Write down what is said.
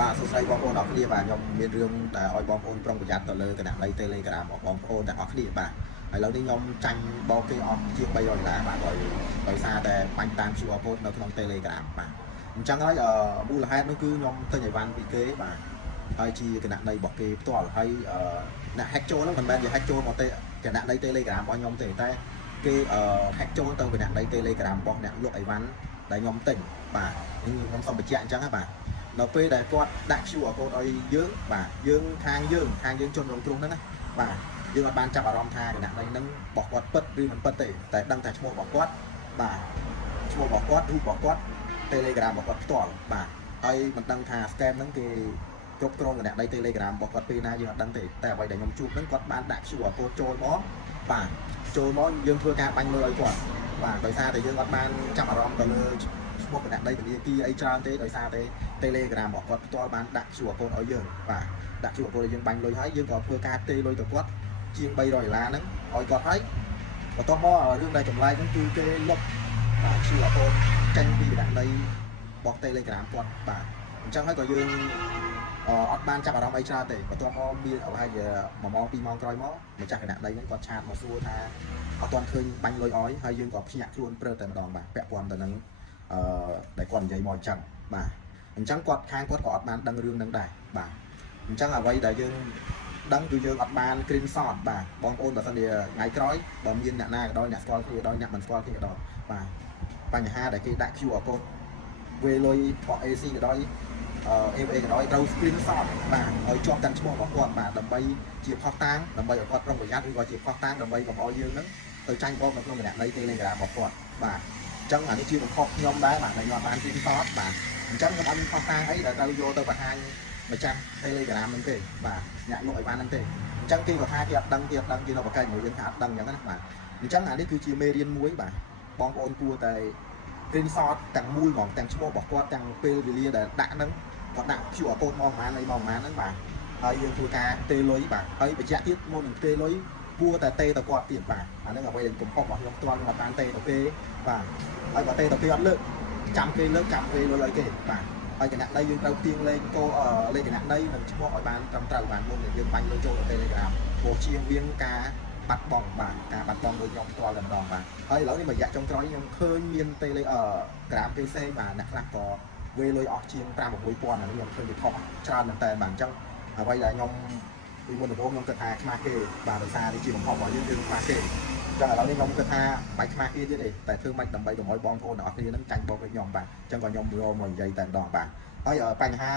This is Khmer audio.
បាទសួស្តីបងប្អូនអរគ្នាបាទខ្ញុំមានរឿងដែលឲ្យបងប្អូនប្រុងប្រយ័ត្នទៅលើគណនី Telegram របស់បងប្អូនទាំងអស់គ្នាបាទឥឡូវនេះខ្ញុំចាញ់បោកគេអស់ជាង$300បាទដោយសារតែបាញ់តាម QR code នៅក្នុង Telegram បាទអញ្ចឹងហើយមូលហេតុនោះគឺខ្ញុំទិញអីវ៉ាន់ពីគេបាទហើយជាគណនីរបស់គេផ្ទាល់ហើយអ្នក hack ចូលហ្នឹងមិនមែនជា hack ចូលមកទេគណនី Telegram របស់ខ្ញុំទេតែគេ hack ចូលទៅគណនី Telegram របស់អ្នកលក់អីវ៉ាន់ដែលខ្ញុំទិញបាទខ្ញុំសូមបញ្ជាក់អញ្ចឹងណាបាទនៅពេលដែលគាត់ដាក់ QR code ឲ្យយើងបាទយើងខាងយើងជនរងគ្រោះហ្នឹងណាបាទយើងអត់បានចាប់អារម្មណ៍ថាគណនីហ្នឹងរបស់គាត់ពិតឬមិនពិតទេតែដឹងតែឈ្មោះរបស់គាត់បាទឈ្មោះរបស់គាត់រូបរបស់គាត់ Telegram របស់គាត់ផ្ទាល់បាទហើយមិនដឹងថា scam ហ្នឹងគេគ្រប់គ្រងគណនី Telegram របស់គាត់ពេលណាយើងអត់ដឹងទេតែអ្វីដែលខ្ញុំជួបហ្នឹងគាត់បានដាក់ QR code ចូលមកបាទចូលមកយើងធ្វើការបាញ់មើលឲ្យគាត់បាទដោយសារតែយើងអត់បានចាប់អារម្មណ៍ទៅលើឈ្មោះគណនីធនាគារអីច្រើនទេដោយសារតែ Telegram របស់គាត់ផ្ទាល់បានដាក់ QR code ឲ្យយើងបាទដាក់ QR code ឲ្យយើងបាញ់លុយហើយយើងក៏ធ្វើការទេលុយទៅគាត់ជាង$300ហ្នឹងឲ្យគាត់ហើយបន្ទាប់មករឿងដែលចម្លែកហ្នឹងគឺគេលុបបាទ QR code ចេញពីគណនីរបស់ Telegram គាត់បាទអញ្ចឹងហើយក៏យើងអត់បានចាប់អារម្មណ៍អីច្រើនទេបន្ទាប់មកមានប្រហែលជា1ម៉ោង2ម៉ោងក្រោយមកម្ចាស់គណនីហ្នឹងគាត់ឆាតមកសួរថាអត់ទាន់ឃើញបាញ់លុយឲ្យហើយយើងក៏ភ្ញាក់ខ្លួនព្រឹកតែម្ដងបាទពាក់ព័ន្ធទៅនឹងដែលគាត់និយាយមកអញ្ចឹងបាទអញ្ចឹងគាត់ខាងគាត់ក៏អត់បានដឹងរឿងហ្នឹងដែរបាទអញ្ចឹងអ្វីដែលយើងដឹងគឺយើងអត់បាន screenshot បាទបងប្អូនបើសិនជាថ្ងៃក្រោយបើមានអ្នកណាក៏ដោយអ្នកស្គាល់គ្នាក៏ដោយអ្នកមិនស្គាល់គ្នាក៏ដោយបាទបញ្ហាដែលគេដាក់ QR code វេលុយរបស់ AC ក៏ដោយFA ក៏ដោយត្រូវ screenshot បាទឲ្យជាប់ទាំងឈ្មោះរបស់គាត់បាទដើម្បីជាផុសតាងដើម្បីឲ្យគាត់ប្រុងប្រយ័ត្នឬក៏ជាផុសតាងដើម្បីកុំឲ្យយើងហ្នឹងទៅចាញ់បោកនៅក្នុងគណនី Telegram របស់គាត់បាទអញ្ចឹងអានេះជាបំផុសខ្ញុំដែរបាទដែលខ្ញុំអត់បាន screenshot បាទអញ្ចឹងខ្ញុំអត់មានផុសតាងអីដែលត្រូវយកទៅបង្ហាញម្ចាស់ Telegram ហ្នឹងទេបាទអ្នកលក់អីវ៉ាន់ហ្នឹងទេអញ្ចឹងគេក៏ថាគេអត់ដឹងគេនៅប្រកែកមួយយើងថាអត់ដឹងអញ្ចឹងណាបាទអញ្ចឹងអានេះគឺជាមេរៀនមួយបាទបងប្អូនគួរតែ screenshot ទាំងមូលហ្មងទាំងឈ្មោះរបស់គាត់ទាំងពេលវេលាដែលដាក់ហ្នឹងគាត់ដាក់ QR code មកប្រហែលអីមកប្រហែលហ្នឹងបាទហើយយើងធ្វើការទេលុយបាទហើយបញ្ជាក់ទៀតមុននឹងទេលុយគួរតែទេទៅគាត់ទៀតបាទអាហ្នឹងអ្វីដែលកំហុសរបស់ខ្ញុំផ្ទាល់ខ្ញុំអត់បានទេទៅគេបាទហើយបើទេទៅគេអត់លើកចាំគេលើកចាំគេលុយឲ្យគេបាទហើយគណនីយើងត្រូវទៀងលេខលេខគណនីនិងឈ្មោះឲ្យបានត្រឹមត្រូវបាទមុននឹងយើងបាញ់លុយចូលទៅ Telegram ព្រោះជៀសវាងការបាត់បង់បាទការបាត់បង់លុយខ្ញុំផ្ទាល់តែម្ដងបាទហើយឥឡូវនេះមួយរយៈចុងក្រោយខ្ញុំឃើញមាន Telegram គេផ្សេងបាទអ្នកខ្លះក៏វេលុយអស់ជាង5-6,000អានេះខ្ញុំឃើញវាខុសច្រើនមែនតើបាទអញ្ចឹងអ្វីដែលខ្ញុំពីមុនដំបូងខ្ញុំគិតថាខ្មាស់គេបាទដោយសារនេះជាបំផុសរបស់យើងខ្មាស់គេអញ្ចឹងឥឡូវនេះខ្ញុំគិតថាបាច់ខ្មាស់គេទៀតទេតែធ្វើម៉េចដើម្បីកុំឲ្យបងប្អូនទាំងអស់គ្នានឹងចាញ់បោកដូចខ្ញុំបាទអញ្ចឹងក៏ខ្ញុំយកមកនិយាយតែម្ដងបាទហើយបញ្ហា